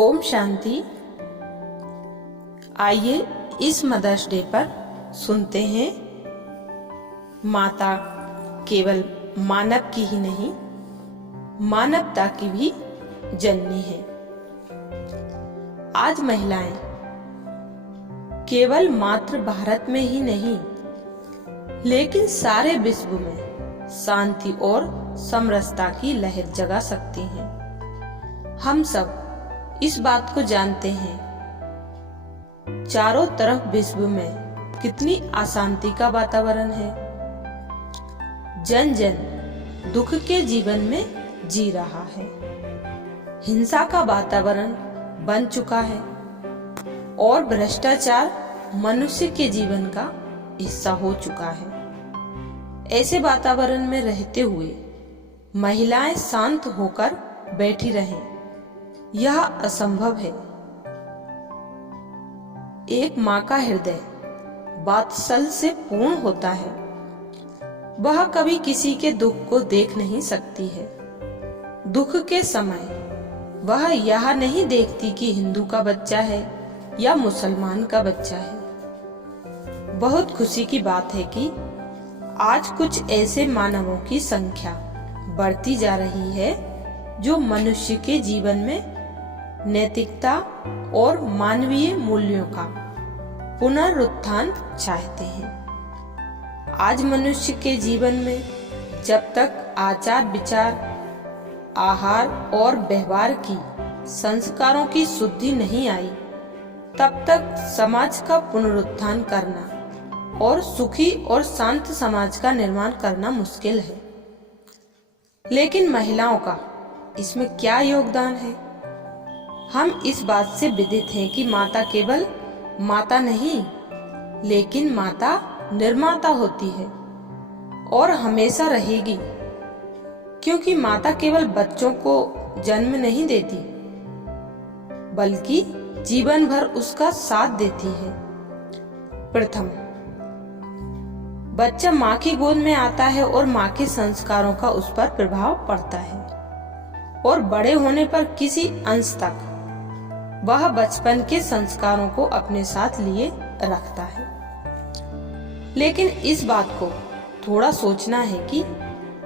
ओम शांति। आइए इस mother's day पर सुनते हैं, माता केवल मानव की ही नहीं, मानवता की भी जननी है। आज महिलाएं केवल मात्र भारत में ही नहीं, लेकिन सारे विश्व में शांति और समरसता की लहर जगा सकती हैं। हम सब इस बात को जानते हैं, चारों तरफ विश्व में कितनी अशांति का वातावरण है। जन जन दुख के जीवन में जी रहा है, हिंसा का वातावरण बन चुका है और भ्रष्टाचार मनुष्य के जीवन का हिस्सा हो चुका है। ऐसे वातावरण में रहते हुए महिलाएं शांत होकर बैठी रहें, यह असंभव है। एक माँ का हृदय वात्सल्य से पूर्ण होता है। वह कभी किसी के दुख को देख नहीं सकती है। दुख के समय वह यह नहीं देखती कि हिंदू का बच्चा है या मुसलमान का बच्चा है। बहुत खुशी की बात है कि आज कुछ ऐसे मानवों की संख्या बढ़ती जा रही है जो मनुष्य के जीवन में नैतिकता और मानवीय मूल्यों का पुनरुत्थान चाहते हैं। आज मनुष्य के जीवन में जब तक आचार विचार, आहार और व्यवहार की संस्कारों की शुद्धि नहीं आई, तब तक समाज का पुनरुत्थान करना और सुखी और शांत समाज का निर्माण करना मुश्किल है। लेकिन महिलाओं का इसमें क्या योगदान है? हम इस बात से विदित हैं कि माता केवल माता नहीं, लेकिन माता निर्माता होती है और हमेशा रहेगी, क्योंकि माता केवल बच्चों को जन्म नहीं देती, बल्कि जीवन भर उसका साथ देती है। प्रथम, बच्चा माँ की गोद में आता है और माँ के संस्कारों का उस पर प्रभाव पड़ता है और बड़े होने पर किसी अंश तक वह बचपन के संस्कारों को अपने साथ लिए रखता है। लेकिन इस बात को थोड़ा सोचना है कि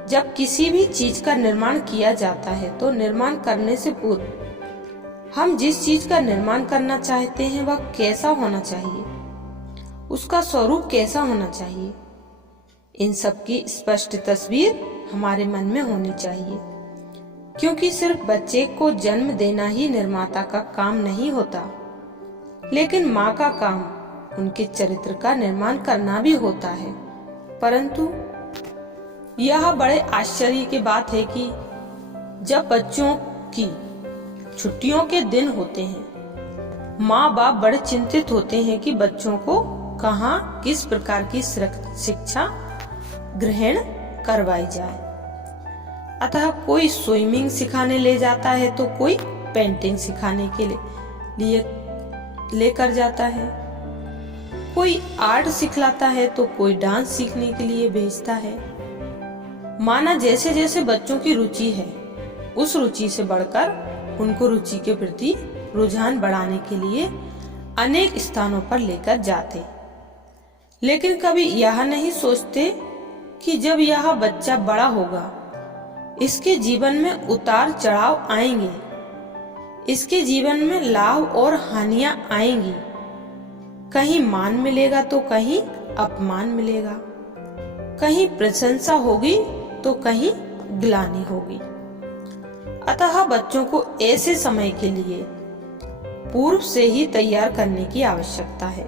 जब किसी भी चीज का निर्माण किया जाता है तो निर्माण करने से पूर्व हम जिस चीज का निर्माण करना चाहते हैं वह कैसा होना चाहिए, उसका स्वरूप कैसा होना चाहिए, इन सब की स्पष्ट तस्वीर हमारे मन में होनी चाहिए। क्योंकि सिर्फ बच्चे को जन्म देना ही निर्माता का काम नहीं होता, लेकिन माँ का काम उनके चरित्र का निर्माण करना भी होता है। परंतु यह बड़े आश्चर्य की बात है कि जब बच्चों की छुट्टियों के दिन होते हैं, माँ बाप बड़े चिंतित होते हैं कि बच्चों को कहाँ किस प्रकार की शिक्षा ग्रहण करवाई जाए। अतः कोई स्विमिंग सिखाने ले जाता है तो कोई पेंटिंग सिखाने के लिए लेकर जाता है, कोई आर्ट सिखलाता है तो कोई डांस सीखने के लिए भेजता है। माना जैसे जैसे बच्चों की रुचि है, उस रुचि से बढ़कर उनको रुचि के प्रति रुझान बढ़ाने के लिए अनेक स्थानों पर लेकर जाते, लेकिन कभी यह नहीं सोचते कि जब यह बच्चा बड़ा होगा, इसके जीवन में उतार चढ़ाव आएंगे, इसके जीवन में लाभ और हानियां आएंगी। कहीं मान मिलेगा तो कहीं अपमान मिलेगा, कहीं प्रशंसा होगी तो कहीं ग्लानि होगी। अतः बच्चों को ऐसे समय के लिए पूर्व से ही तैयार करने की आवश्यकता है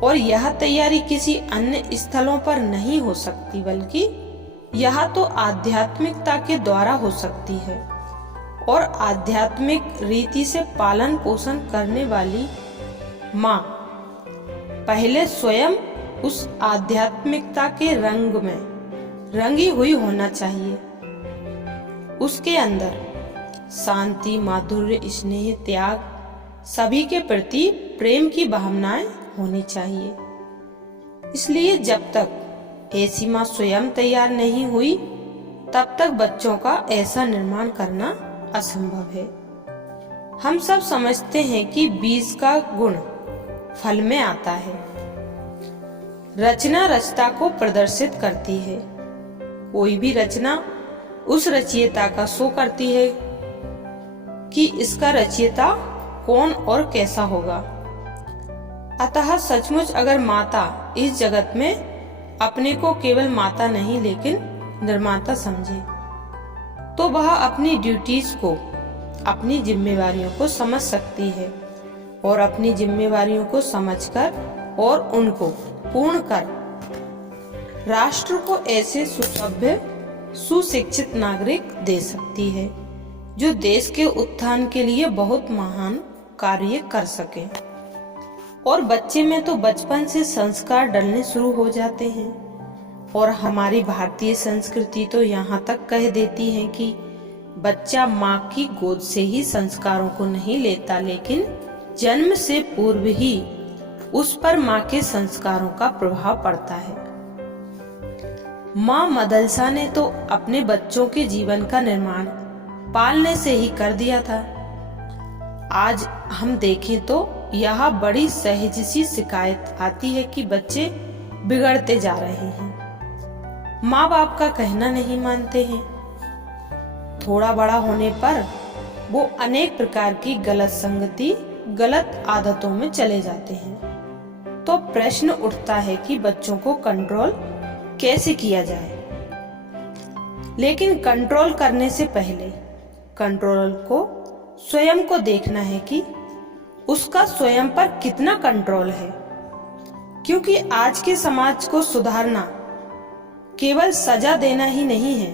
और यह तैयारी किसी अन्य स्थलों पर नहीं हो सकती, बल्कि यह तो आध्यात्मिकता के द्वारा हो सकती है और आध्यात्मिक रीति से पालन पोषण करने वाली माँ पहले स्वयं उस आध्यात्मिकता के रंग में रंगी हुई होना चाहिए। उसके अंदर शांति, माधुर्य, स्नेह, त्याग, सभी के प्रति प्रेम की भावनाएं होनी चाहिए। इसलिए जब तक ऐसी माँ स्वयं तैयार नहीं हुई, तब तक बच्चों का ऐसा निर्माण करना असंभव है। हम सब समझते हैं कि बीज का गुण फल में आता है। रचना रचता को प्रदर्शित करती है। कोई भी रचना उस रचयिता का शो करती है कि इसका रचयिता कौन और कैसा होगा। अतः सचमुच अगर माता इस जगत में अपने को केवल माता नहीं लेकिन निर्माता समझे, तो वह अपनी ड्यूटीज को, अपनी जिम्मेवारियों को समझ सकती है और अपनी जिम्मेवारियों को समझकर और उनको पूर्ण कर राष्ट्र को ऐसे सुसभ्य सुशिक्षित नागरिक दे सकती है जो देश के उत्थान के लिए बहुत महान कार्य कर सके। और बच्चे में तो बचपन से संस्कार डलने शुरू हो जाते हैं। और हमारी भारतीय संस्कृति तो यहाँ तक कह देती है कि बच्चा माँ की गोद से ही संस्कारों को नहीं लेता, लेकिन जन्म से पूर्व ही उस पर माँ के संस्कारों का प्रभाव पड़ता है। माँ मदलसा ने तो अपने बच्चों के जीवन का निर्माण पालने से ही कर दिया था। आज हम देखें तो यह बड़ी सहज सी शिकायत आती है कि बच्चे बिगड़ते जा रहे हैं, माँ बाप का कहना नहीं मानते हैं। थोड़ा बड़ा होने पर वो अनेक प्रकार की गलत संगति, गलत आदतों में चले जाते हैं। तो प्रश्न उठता है कि बच्चों को कंट्रोल कैसे किया जाए। लेकिन कंट्रोल करने से पहले कंट्रोल को स्वयं को देखना है कि उसका स्वयं पर कितना कंट्रोल है। क्योंकि आज के समाज को सुधारना केवल सजा देना ही नहीं है,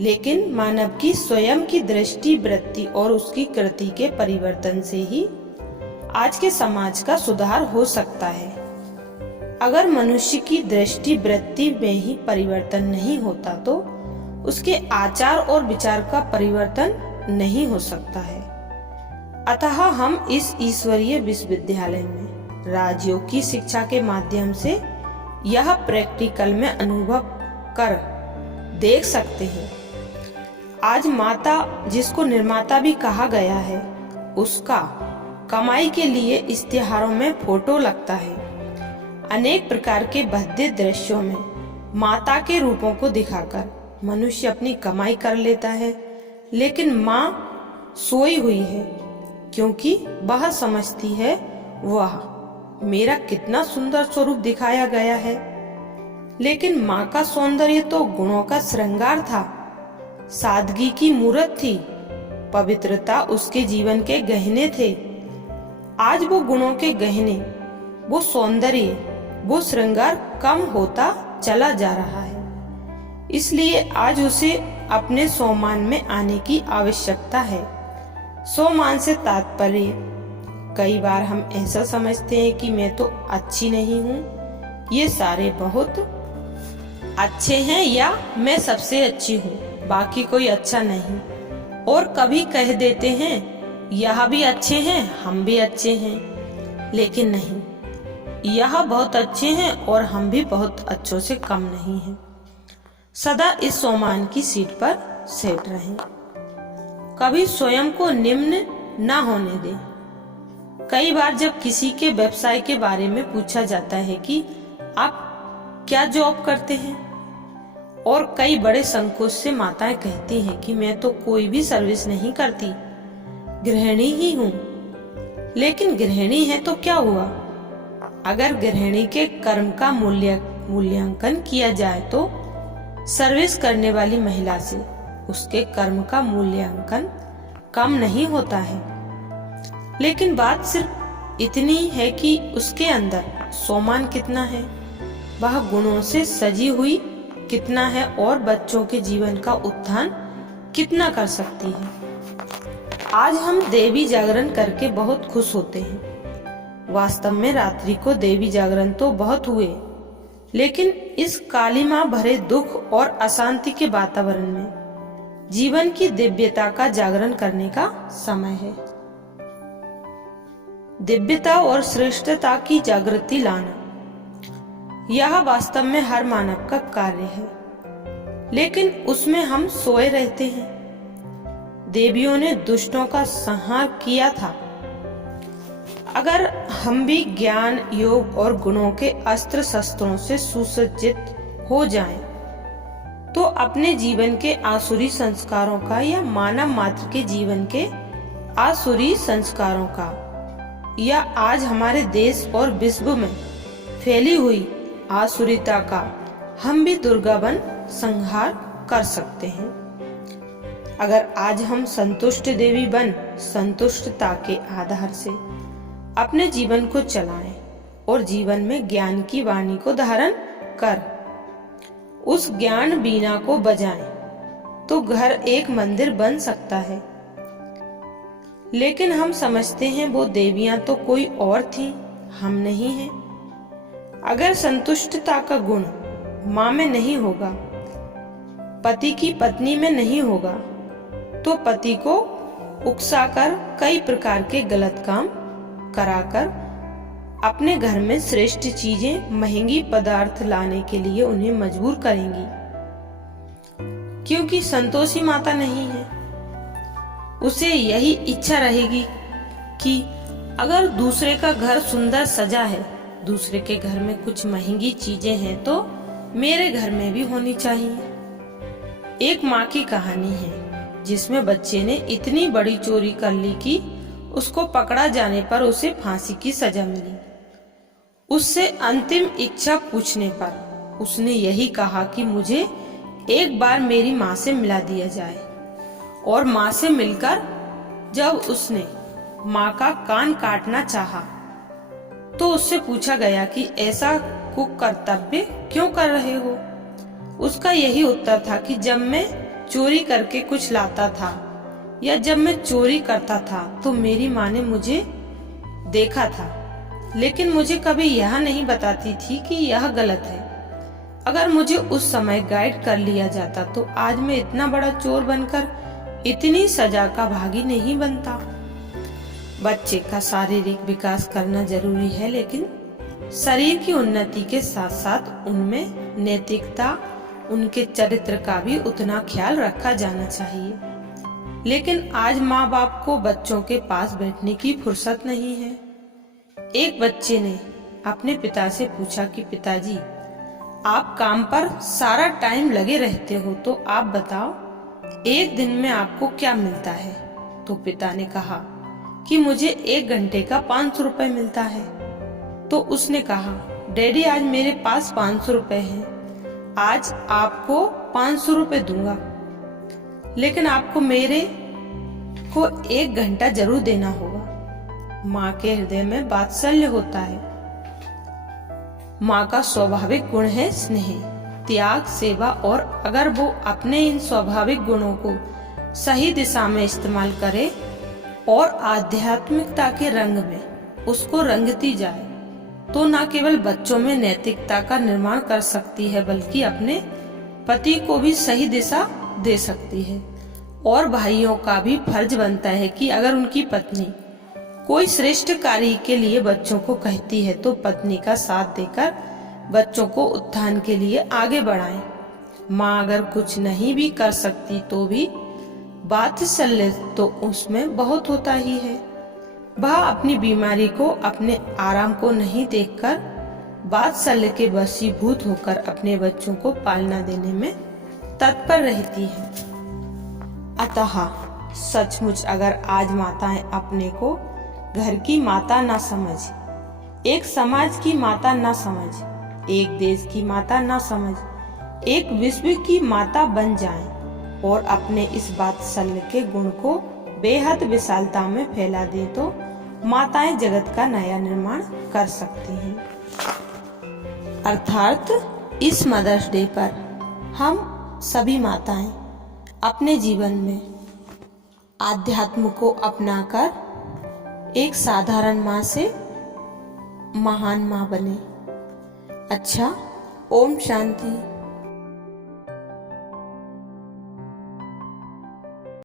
लेकिन मानव की स्वयं की दृष्टि, वृत्ति और उसकी कृति के परिवर्तन से ही आज के समाज का सुधार हो सकता है। अगर मनुष्य की दृष्टि, वृत्ति में ही परिवर्तन नहीं होता तो उसके आचार और विचार का परिवर्तन नहीं हो सकता है। अतः हम इस ईश्वरीय विश्वविद्यालय में राजयोग की शिक्षा के माध्यम से यह प्रैक्टिकल में अनुभव कर देख सकते हैं। आज माता, जिसको निर्माता भी कहा गया है, उसका कमाई के लिए इश्तिहारों में फोटो लगता है। अनेक प्रकार के भद्दे दृश्यों में माता के रूपों को दिखाकर मनुष्य अपनी कमाई कर लेता है, लेकिन माँ सोई हुई है, क्योंकि वह समझती है वह मेरा कितना सुंदर स्वरूप दिखाया गया है। लेकिन माँ का सौंदर्य तो गुणों का श्रृंगार था, सादगी की मूरत थी, पवित्रता उसके जीवन के गहने थे। आज वो गुणों के गहने, वो सौंदर्य, वो श्रृंगार कम होता चला जा रहा है। इसलिए आज उसे अपने सोमान में आने की आवश्यकता है। सोमान से तात्पर्य, कई बार हम ऐसा समझते हैं कि मैं तो अच्छी नहीं हूँ, ये सारे बहुत अच्छे हैं, या मैं सबसे अच्छी हूँ, बाकी कोई अच्छा नहीं। और कभी कह देते हैं यह भी अच्छे हैं, हम भी अच्छे हैं, लेकिन नहीं, यह बहुत अच्छे हैं और हम भी बहुत अच्छों से कम नहीं हैं। सदा इस सोमान की सीट पर सेट रहें, कभी स्वयं को निम्न ना होने दें। कई बार जब किसी के व्यवसाय के बारे में पूछा जाता है कि आप क्या जॉब करते हैं, और कई बड़े संकोच से माताएं कहती हैं कि मैं तो कोई भी सर्विस नहीं करती, गृहिणी ही हूँ। लेकिन गृहिणी है तो क्या हुआ? अगर गृहिणी के कर्म का मूल्यांकन किया जाए तो सर्विस करने वाली महिला से उसके कर्म का मूल्यांकन कम नहीं होता है। लेकिन बात सिर्फ इतनी है कि उसके अंदर सोमान कितना है, वह गुणों से सजी हुई कितना है, और बच्चों के जीवन का उत्थान कितना कर सकती है। आज हम देवी जागरण करके बहुत खुश होते हैं। वास्तव में रात्रि को देवी जागरण तो बहुत हुए, लेकिन इस कालिमा भरे दुख और अशांति के वातावरण में जीवन की दिव्यता का जागरण करने का समय है। दिव्यता और श्रेष्ठता की जागृति लाना, यह वास्तव में हर मानव का कार्य है, लेकिन उसमें हम सोए रहते हैं। देवियों ने दुष्टों का संहार किया था। अगर हम भी ज्ञान, योग और गुणों के अस्त्र शस्त्रों से सुसज्जित हो जाएं, तो अपने जीवन के आसुरी संस्कारों का या मानव मात्र के जीवन के आसुरी संस्कारों का या आज हमारे देश और विश्व में फैली हुई आसुरीता का हम भी दुर्गावन संहार कर सकते हैं। अगर आज हम संतुष्ट देवी बन संतुष्टता के आधार से अपने जीवन को चलाएं और जीवन में ज्ञान की वाणी को धारण कर उस ज्ञान बीना को बजाएं, तो घर एक मंदिर बन सकता है। लेकिन हम समझते हैं वो देवियां तो कोई और थीं, हम नहीं हैं। अगर संतुष्टता का गुण माँ में नहीं होगा, पति की पत्नी में नहीं होगा, तो पति को उकसाकर कई प्रकार के गलत काम कराकर अपने घर में श्रेष्ठ चीजें, महंगी पदार्थ लाने के लिए उन्हें मजबूर करेंगी, क्योंकि संतोषी माता नहीं है। उसे यही इच्छा रहेगी कि अगर दूसरे का घर सुंदर सजा है, दूसरे के घर में कुछ महंगी चीजें हैं, तो मेरे घर में भी होनी चाहिए। एक माँ की कहानी है जिसमें बच्चे ने इतनी बड़ी चोरी कर ली कि उसको पकड़ा जाने पर उसे फांसी की सजा मिली। उससे अंतिम इच्छा पूछने पर उसने यही कहा कि मुझे एक बार मेरी माँ से मिला दिया जाए। और माँ से मिलकर जब उसने माँ का कान काटना चाहा, तो उससे पूछा गया कि ऐसा कुकर्तव्य क्यों कर रहे हो। उसका यही उत्तर था कि जब मैं चोरी करके कुछ लाता था या जब मैं चोरी करता था तो मेरी माँ ने मुझे देखा था, लेकिन मुझे कभी यह नहीं बताती थी कि यह गलत है। अगर मुझे उस समय गाइड कर लिया जाता तो आज मैं इतना बड़ा चोर बनकर इतनी सजा का भागी नहीं बनता। बच्चे का शारीरिक विकास करना जरूरी है, लेकिन शरीर की उन्नति के साथ साथ उनमें नैतिकता, उनके चरित्र का भी उतना ख्याल रखा जाना चाहिए। लेकिन आज माँ बाप को बच्चों के पास बैठने की फुर्सत नहीं है। एक बच्चे ने अपने पिता से पूछा कि पिताजी, आप काम पर सारा टाइम लगे रहते हो, तो आप बताओ एक दिन में आपको क्या मिलता है। तो पिता ने कहा कि मुझे 1 घंटे का 500 रुपए मिलता है। तो उसने कहा, डैडी आज मेरे पास 500 रुपए हैं, आज आपको 500 रुपए दूंगा, लेकिन आपको मेरे को 1 घंटा जरूर देना होगा। माँ के हृदय में वात्सल्य होता है। माँ का स्वाभाविक गुण है स्नेह, त्याग, सेवा, और अगर वो अपने इन स्वाभाविक गुणों को सही दिशा में इस्तेमाल करे और आध्यात्मिकता के रंग में उसको रंगती जाए, तो न केवल बच्चों में नैतिकता का निर्माण कर सकती है, बल्कि अपने पति को भी सही दिशा दे सकती है। और भाइयों का भी फर्ज बनता है कि अगर उनकी पत्नी कोई श्रेष्ठ कार्य के लिए बच्चों को कहती है, तो पत्नी का साथ देकर बच्चों को उत्थान के लिए आगे बढ़ाएं। माँ अगर कुछ नहीं भी कर सकती तो भी वात्सल्य तो उसमें बहुत होता ही है। वह अपनी बीमारी को, अपने आराम को नहीं देखकर वात्सल्य के वशीभूत होकर अपने बच्चों को पालना देने में तत्पर रहती है। अतः सचमुच अगर आज माताएं अपने को घर की माता न समझ, एक समाज की माता न समझ, एक देश की माता न समझ, एक विश्व की माता बन जाएं और अपने इस वात्सल्य के गुण को बेहद विशालता में फैला दे, तो माताएं जगत का नया निर्माण कर सकती हैं। अर्थात इस मदर्स डे पर हम सभी माताएं अपने जीवन में आध्यात्म को अपनाकर एक साधारण माँ से महान माँ बने। अच्छा, ओम शांति।